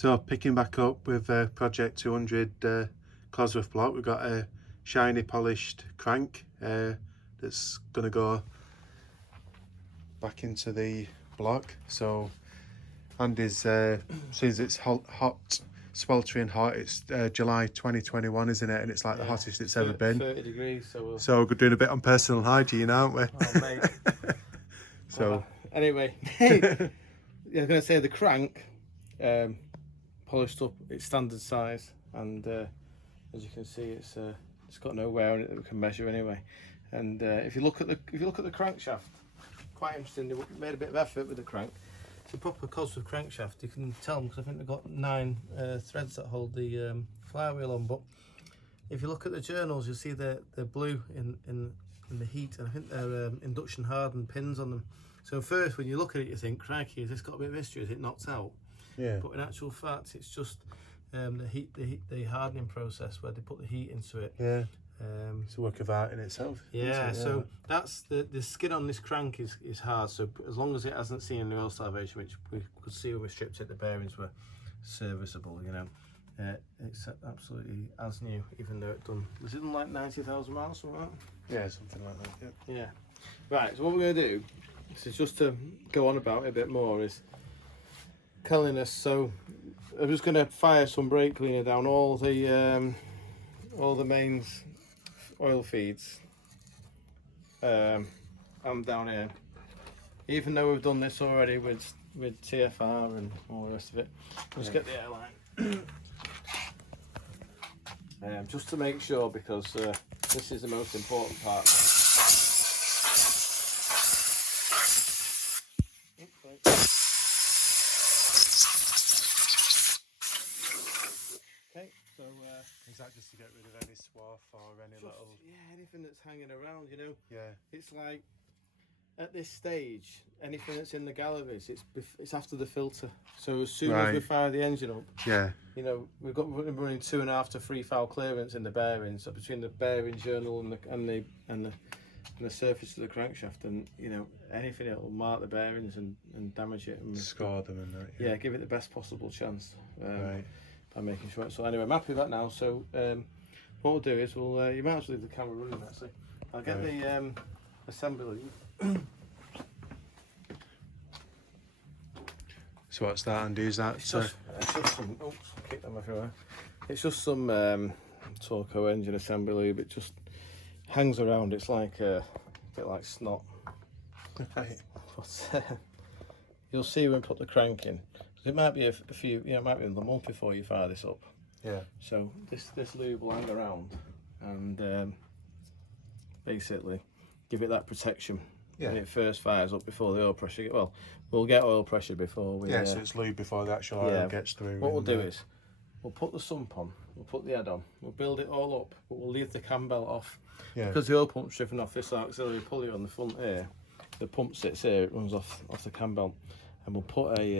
So picking back up with Project 200 Cosworth block, we've got a shiny polished crank that's going to go back into the block. So Andy's, since it's hot, sweltering hot, it's July 2021, isn't it? And it's like the hottest it's ever been. 30 degrees. So we're doing a bit on personal hygiene, aren't we? Oh, mate. So anyway, yeah, I was going to say the crank, polished up, it's standard size, and as you can see, it's got no wear on it that we can measure anyway. And if you look at the crankshaft, quite interesting. They made a bit of effort with the crank. It's a proper Cosworth crankshaft. You can tell because I think they've got 9 threads that hold the flywheel on. But if you look at the journals, you'll see they're blue in the heat, and I think they're induction hardened pins on them. So first, when you look at it, you think, crikey, has this got a bit of history? Is it knocked out? Yeah. But in actual fact, it's just the hardening process where they put the heat into it. Yeah. It's a work of art in itself. Yeah. So that's the skin on this crank is hard. So as long as it hasn't seen any oil salvation, which we could see when we stripped it, the bearings were serviceable. You know, it's absolutely as new, even though was it like 90,000 miles, something like that? Yeah, something like that. Yeah. Right. So what we're going to do, so just to go on about it a bit more, is cleanliness. So I'm just going to fire some brake cleaner down all the mains oil feeds and down here. Even though we've done this already with TFR and all the rest of it, just get the airline just to make sure, because this is the most important part. Okay, so is that just to get rid of any swath or any little? Yeah, anything that's hanging around, you know. Yeah. It's like at this stage, anything that's in the galleries, it's after the filter. So as soon as we fire the engine up, you know, we're running 2.5 to 3 foul clearance in the bearings, so between the bearing journal and the surface of the crankshaft, and you know, anything that will mark the bearings and damage it and score them and that. Yeah, give it the best possible chance. By making sure. So anyway, I'm happy with that now. So what we'll do is you might as well leave the camera running actually. I'll get the assembly. So what's that, Andy? Is that it's just some, oops, kick them everywhere. It's just some Torco engine assembly lube. It just hangs around. It's like a bit like snot. But you'll see when we put the crank in. It might be a few, it might be a month before you fire this up. Yeah. So this lube will hang around and basically give it that protection when it first fires up before the oil pressure. Well, we'll get oil pressure before we. Yeah, so it's lube before the actual oil gets through. What we'll do is we'll put the sump on, we'll put the head on, we'll build it all up, but we'll leave the cam belt off. Yeah. Because the oil pump's driven off this auxiliary pulley on the front here. The pump sits here, it runs off the cam belt, and we'll put a